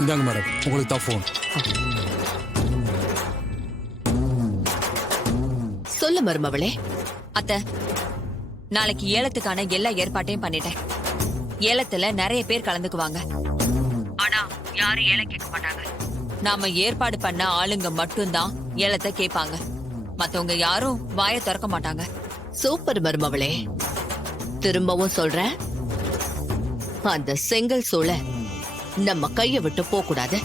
இந்தாங்க மேடம், உங்களுக்கு தான் ஃபோன். சொல்லு மருமவளே. அத்தை, நாளைக்கு ஏலத்துக்கான எல்லா ஏற்பாட்டையும் பண்ணிட்டேன். ஏலத்துல நிறைய பேர் கலந்துக்குவாங்க. ஆனா யாரும் ஏலம் கேட்க மாட்டாங்க. நாம ஏற்பாடு பண்ண ஆளுங்க மட்டும்தான் ஏலத்தை கேட்பாங்க. மத்தவங்க யாரும் வாயை திறக்க மாட்டாங்க. சூப்பர் மருமவளே. திரும்பவும் சொல்றேன், அந்த செங்கல் சூளை நம்ம கைய விட்டு போக கூடாது.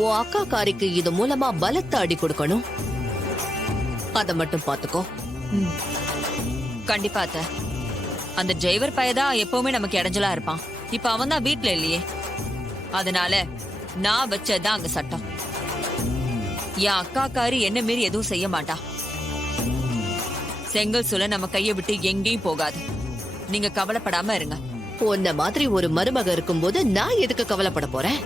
உன் அக்கா காரிக்கு இது மூலமா பலத்த அடி கொடுக்கணும். அத மட்டும் பாத்துக்கோ. கண்டிப்பா அத்தை. அந்த டிரைவர் பையதான் எப்பவுமே நமக்கு இடைஞ்சலா இருப்பான். இப்ப அவன் தான் வீட்டுல இல்லையே. அதனால நான் வச்சதான் அங்க சட்டம். என் அக்காக்காரி என்ன மீறி எதுவும் செய்ய மாட்டா. செங்கல் சூளை நம்ம கையை விட்டு எங்கேயும் போகாது. நீங்க கவலைப்படாம இருங்க. உன்ன மாதிரி ஒரு மருமக இருக்கும்போது நான் எதுக்கு கவலைப்பட போறேன்?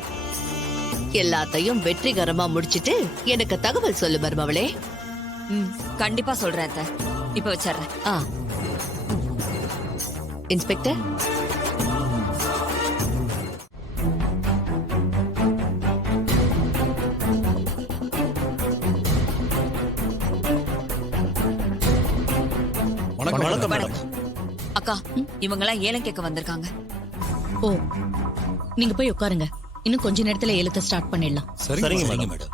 எல்லாத்தையும் வெற்றிகரமா முடிச்சிட்டு எனக்கு தகவல் சொல்லு மருமவளே. கண்டிப்பா சொல்றேன் அத்தை. இப்ப வச்சிடுறேன். இன்ஸ்பெக்டர், வணக்கம். வணக்கம் அக்கா. இவங்கெல்லாம் ஏலம் கேட்க வந்திருக்காங்க. ஓ, நீங்க போய் உட்காருங்க. இன்னும் கொஞ்ச நேரத்துல ஏலத்தை ஸ்டார்ட் பண்ணிடலாம். சரிங்க மேடம்.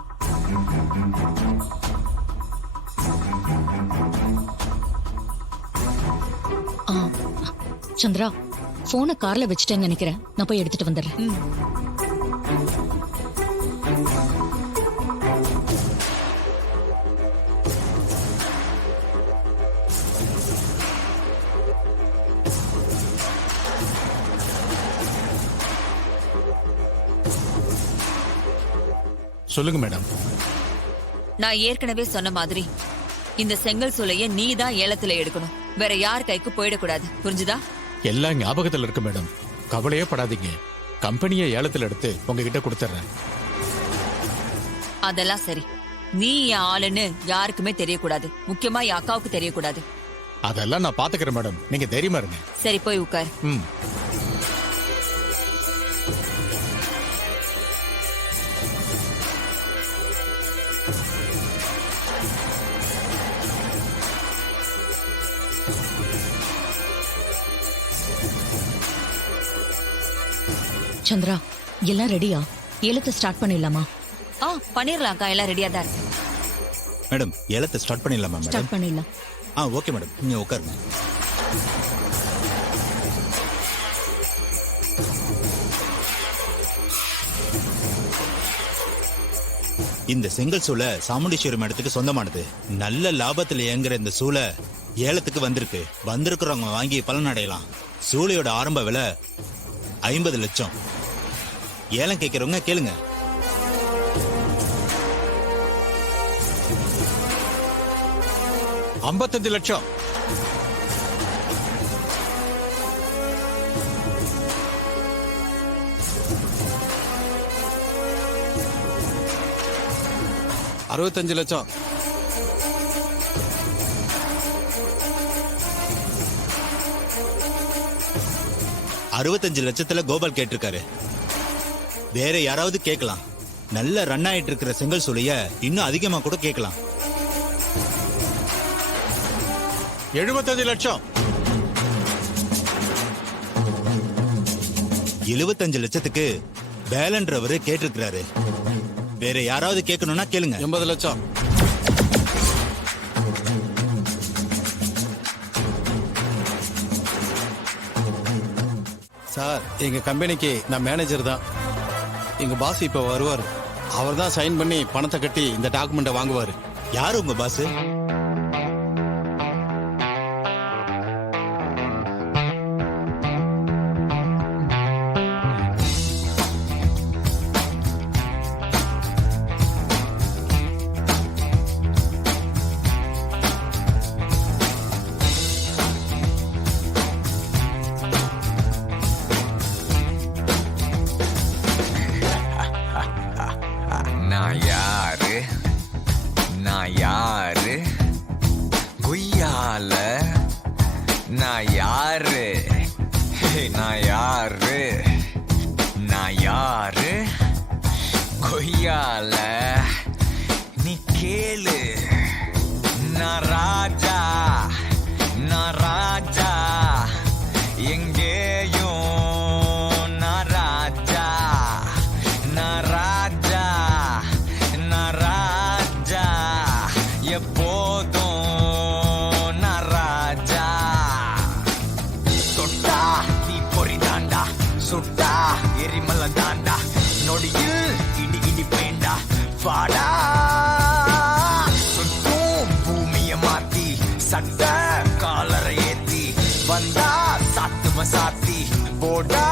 சந்திரா, போனை கார்ல வச்சுட்டேன்னு நினைக்கிறேன். நான் போய் எடுத்துட்டு வந்துடுறேன். சொல்லுங்க மேடம். நான் ஏற்கனவே சொன்ன மாதிரி இந்த செங்கல் சூளைய நீ தான் ஏலத்துல எடுக்கணும். வேற யார் கைக்கு போயிடக்கூடாது. புரிஞ்சுதா? எல்லாம் ஞாபகத்துல இருக்கு மேடம். கவலையே படாதீங்க. கம்பெனியை ஏலத்துல எடுத்து உங்ககிட்ட கொடுத்துறேன். அதெல்லாம் சரி. நீ என் ஆளுன்னு யாருக்குமே தெரியக்கூடாது. முக்கியமா என் அக்காவுக்கு தெரியக்கூடாது. அதெல்லாம் நான் பாத்துக்கிறேன் மேடம். நீங்க தைரியமா இருங்க. சரி, போய் உட்கார். சந்திரா, எல்லாம் ரெடியா? ஏலத்தை ஸ்டார்ட் பண்ணிடலாமா? பண்ணிடலாம் அக்கா. எல்லாம் ரெடியா தான் இருக்கு. மேடம், ஏலத்தை ஸ்டார்ட் பண்ணிடலாமா மேடம்? ஸ்டார்ட் பண்ணிடலாம். ஓகே மேடம், நீங்க உட்காருங்க. இந்த செங்கல் சூளை சாமுண்டீஸ்வரி மேடத்துக்கு சொந்தமானது. நல்ல லாபத்தில் இயங்குற இந்த சூளை ஏலத்துக்கு வந்திருக்கு. வந்திருக்கிறவங்க வாங்கி பலன் அடையலாம். சூளையோட ஆரம்ப விலை 50 லட்சம். ஏலம் கேட்கிறவங்க கேளுங்க. $55 லட்சம். $65 லட்சம். $65 லட்சத்துல கோபால் கேட்டிருக்காரு. வேற யாராவது கேட்கலாம். நல்ல ரன் ஆயிட்டு இருக்கிற செங்கல் சூளைய இன்னும் அதிகமா கூட கேட்கலாம். 75 லட்சம். 75 லட்சத்துக்கு பேலன்றவரு கேட்டிருக்கிறாரு. வேற யாராவது கேட்கணும்னா கேளுங்க. 80 லட்சம். சார், எங்க கம்பெனிக்கு நான் மேனேஜர் தான். எங்க பாஸ் இப்ப வருவார். அவர் தான் சைன் பண்ணி பணத்தை கட்டி இந்த டாக்குமெண்ட்டை வாங்குவாரு. யாரு உங்க பாஸ்? நான் யாரு? நான் யாரு? நான் யாரு? பாரு கொய்யால நீ கேளு நான் ராஜா நான் ராஜா எங்கேயும் நான் ராஜா நான் ராஜா நான் ராஜா எப்போதும் நான் ராஜா தொட்டா நீ பொறி தாண்டா சுட்டா எரிமல தாண்டா நொடியில் இடி இடி பேண்டா வாடா சுத்தும் பூமிய மாத்தி சட்ட காலரை ஏத்தி வந்தா சாத்துவ சாத்தி போடா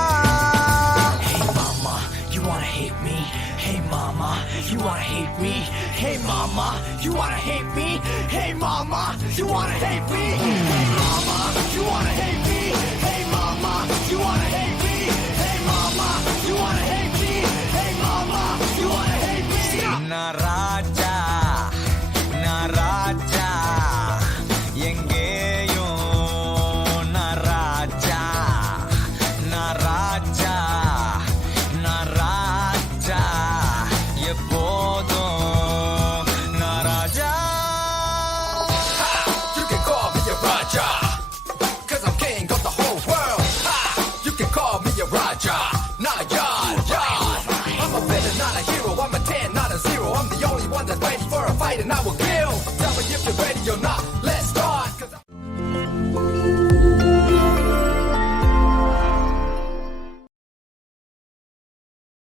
Hey mama, you wanna hate me? Hey mama, you wanna hate me? Hey mama, you wanna hate me? Hey mama, you wanna hate me? Hey mama, you wanna hate me?